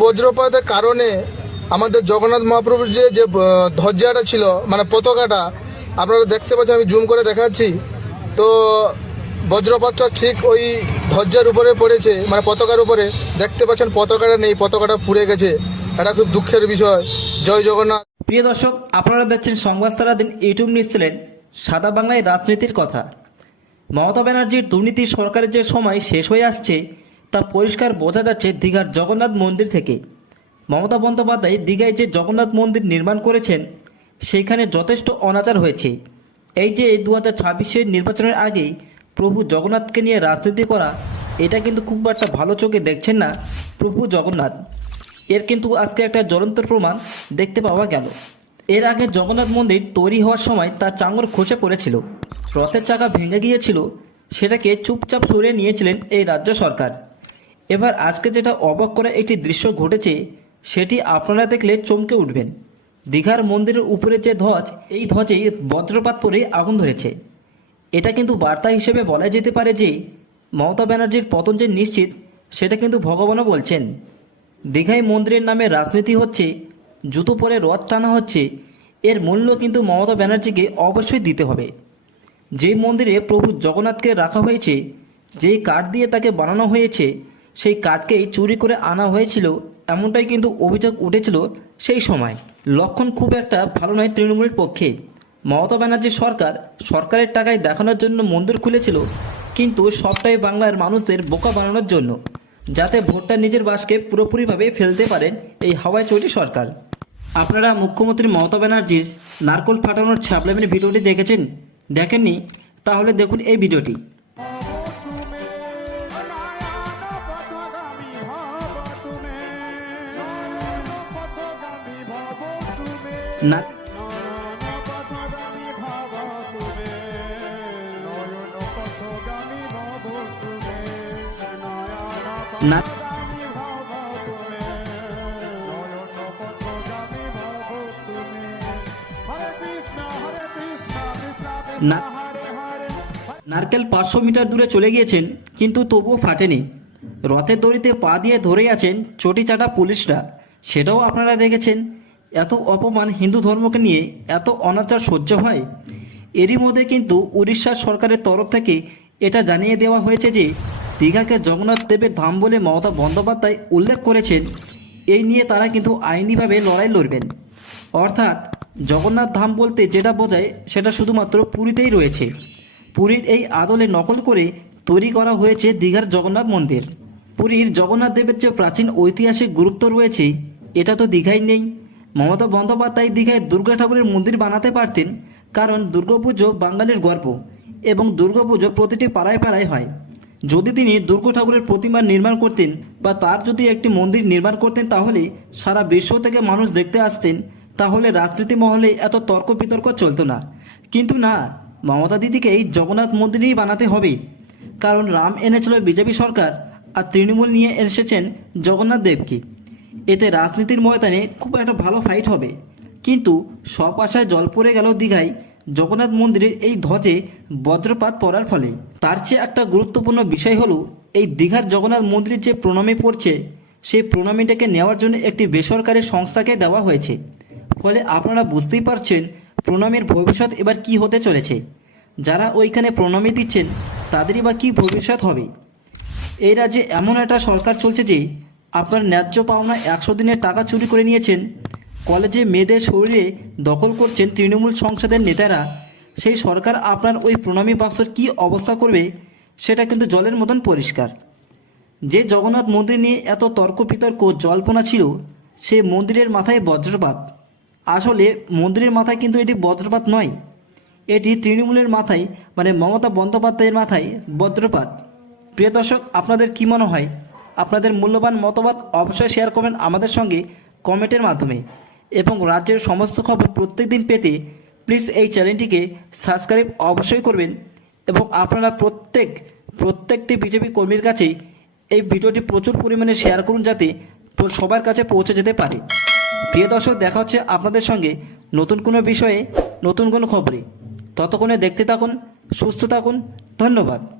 বজ্রপাতের কারণে আমাদের জগন্নাথ মহাপ্রভুর যে যে ধ্বজাটা ছিল মানে পতাকাটা, আপনারা দেখতে পাচ্ছেন, আমি জুম করে দেখাচ্ছি। তো বজ্রপাতটা ঠিক ওই ধ্বজার উপরে পড়েছে মানে পতাকার উপরে। দেখতে পাচ্ছেন, পতাকাটা নেই, পতাকাটা পুড়ে গেছে। এটা খুব দুঃখের বিষয়। জয় জগন্নাথ। প্রিয় দর্শক, আপনারা দেখছেন সংবাদ সারাদিন ইউটিউব নিউজ চ্যানেল, সাদা বাংলায় রাজনীতির কথা। মমতা ব্যানার্জির দুর্নীতি সরকারের যে সময় শেষ হয়ে আসছে তা পরিষ্কার বোঝা যাচ্ছে দীঘার জগন্নাথ মন্দির থেকে। মমতা বন্দ্যোপাধ্যায় দীঘায় যে জগন্নাথ মন্দির নির্মাণ করেছেন, সেইখানে যথেষ্ট অনাচার হয়েছে। এই যে দু হাজার ছাব্বিশের নির্বাচনের আগেই প্রভু জগন্নাথকে নিয়ে রাজনীতি করা, এটা কিন্তু খুব একটা ভালো চোখে দেখছেন না প্রভু জগন্নাথ। এর কিন্তু আজকে একটা জ্বলন্ত প্রমাণ দেখতে পাওয়া গেল। এর আগে জগন্নাথ মন্দির তৈরি হওয়ার সময় তার চাঙর খসে পড়েছিল, রথের চাকা ভেঙে গিয়েছিল, সেটাকে চুপচাপ সরিয়ে নিয়েছিলেন এই রাজ্য সরকার। এবার আজকে যেটা অবাক করা একটি দৃশ্য ঘটেছে, সেটি আপনারা দেখলে চমকে উঠবেন। দীঘার মন্দিরের উপরে যে ধ্বজ, এই ধ্বজে বজ্রপাত পরে আগুন ধরেছে। এটা কিন্তু বার্তা হিসেবে বলা যেতে পারে যে, মমতা ব্যানার্জির পতন যে নিশ্চিত, সেটা কিন্তু ভগবানও বলছেন। দীঘায় মন্দিরের নামে রাজনীতি হচ্ছে, জুতো পরে রথ টানা হচ্ছে, এর মূল্য কিন্তু মমতা ব্যানার্জিকে অবশ্যই দিতে হবে। যে মন্দিরে প্রভু জগন্নাথকে রাখা হয়েছে যেই কাঠ দিয়ে তাকে বানানো হয়েছে সেই কার্ডকেই চুরি করে আনা হয়েছিল, এমনটাই কিন্তু অভিযোগ উঠেছিল সেই সময়। লক্ষণ খুব একটা ভালো নয় তৃণমূলের পক্ষে। মমতা ব্যানার্জি সরকার সরকারের টাকায় দেখানোর জন্য মন্দির খুলেছিল, কিন্তু সবটাই বাংলার মানুষদের বোকা বানানোর জন্য, যাতে ভোটটা নিজের বাসকে পুরোপুরিভাবে ফেলতে পারেন এই হাওয়ায় চটি সরকার। আপনারা মুখ্যমন্ত্রী মমতা ব্যানার্জির নারকোল ফাটানোর ছাপলামের ভিডিওটি দেখেছেন? দেখেননি? তাহলে দেখুন এই ভিডিওটি। না। না। নারকেল পাঁচশো মিটার দূরে চলে গিয়েছেন, কিন্তু তবুও ফাটেনি। রথের দড়িতে পা দিয়ে ধরে আছেন চটি চাটা পুলিশরা। সেটাও আপনারা দেখেছেন। এত অপমান হিন্দু ধর্মকে নিয়ে এত অনাচার সহ্য হয়? এরই মধ্যে কিন্তু উড়িষ্যার সরকারের তরফ থেকে এটা জানিয়ে দেওয়া হয়েছে যে দীঘাকে জগন্নাথ দেবের ধাম বলে মমতা বন্দ্যোপাধ্যায় উল্লেখ করেছেন। এই নিয়ে তারা কিন্তু আইনিভাবে লড়াই লড়বেন। অর্থাৎ জগন্নাথ ধাম বলতে যেটা বোঝায় সেটা শুধুমাত্র পুরীতেই রয়েছে। পুরীর এই আদলে নকল করে তৈরি করা হয়েছে দীঘার জগন্নাথ মন্দির। পুরীর জগন্নাথ দেবের যে প্রাচীন ঐতিহাসিক গুরুত্ব রয়েছে, এটা তো দীঘায় নেই। মমতা বন্দ্যোপাধ্যায় দীঘায় দুর্গা ঠাকুরের মন্দির বানাতে পারতেন, কারণ দুর্গাপুজো বাঙালির গর্ব এবং দুর্গাপুজো প্রতিটি পাড়ায় পাড়ায় হয়। যদি তিনি দুর্গা ঠাকুরের প্রতিমা নির্মাণ করতেন বা তার যদি একটি মন্দির নির্মাণ করতেন তাহলে সারা বিশ্ব থেকে মানুষ দেখতে আসতেন, তাহলে রাজনীতি মহলে এত তর্ক বিতর্ক চলতো না। কিন্তু না, মমতা দিদিকেই জগন্নাথ মন্দিরই বানাতে হবে। কারণ রাম এনেছিল বিজেপি সরকার আর তৃণমূল নিয়ে এসেছেন জগন্নাথ দেবকে। এতে রাজনীতির ময়দানে খুব একটা ভালো ফাইট হবে। কিন্তু সব আশায় জল পড়ে গেল দীঘায় জগন্নাথ মন্দিরের এই ধ্বজে বজ্রপাত পড়ার ফলে। তার চেয়ে একটা গুরুত্বপূর্ণ বিষয় হলো, এই দীঘার জগন্নাথ মন্দিরের যে প্রণামী পড়ছে, সেই প্রণামীটাকে নেওয়ার জন্য একটি বেসরকারি সংস্থাকে দেওয়া হয়েছে। ফলে আপনারা বুঝতেই পারছেন প্রণামীর ভবিষ্যৎ এবার কি হতে চলেছে। যারা ওইখানে প্রণামী দিচ্ছেন, তাদেরই বা কী ভবিষ্যৎ হবে? এই রাজ্যে এমন একটা সরকার চলছে যে আপনার ন্যায্য পাওনা একশো দিনের টাকা চুরি করে নিয়েছেন। কলেজে মেয়েদের শরীরে দখল করছেন তৃণমূল সংসদের নেতারা। সেই সরকার আপনার ওই প্রণামী বাক্সর কী অবস্থা করবে, সেটা কিন্তু জলের মতন পরিষ্কার। যে জগন্নাথ মন্দির নিয়ে এত তর্ক বিতর্ক জল্পনা ছিল, সে মন্দিরের মাথায় বজ্রপাত। আসলে মন্দিরের মাথায় কিন্তু এটি বজ্রপাত নয়। এটি তৃণমূলের মাথায় মানে মমতা বন্দ্যোপাধ্যায়ের মাথায় বজ্রপাত। প্রিয় দর্শক, আপনাদের কি মনে হয়? আপনাদের মূল্যবান মতামত অবশ্যই শেয়ার করবেন আমাদের সঙ্গে কমেন্টের মাধ্যমে। এবং রাজ্যের সমস্ত খবর প্রত্যেকদিন পেতে প্লিজ এই চ্যানেলটিকে সাবস্ক্রাইব অবশ্যই করবেন। এবং আপনারা প্রত্যেক, প্রত্যেকটি বিজেপি কর্মীর কাছেই এই ভিডিওটি প্রচুর পরিমাণে শেয়ার করুন যাতে সবার কাছে পৌঁছে যেতে পারে। প্রিয় দর্শক, দেখা হচ্ছে আপনাদের সঙ্গে নতুন কোনো বিষয়ে, নতুন কোনো খবরে। ততক্ষণে দেখতে থাকুন, সুস্থ থাকুন, ধন্যবাদ।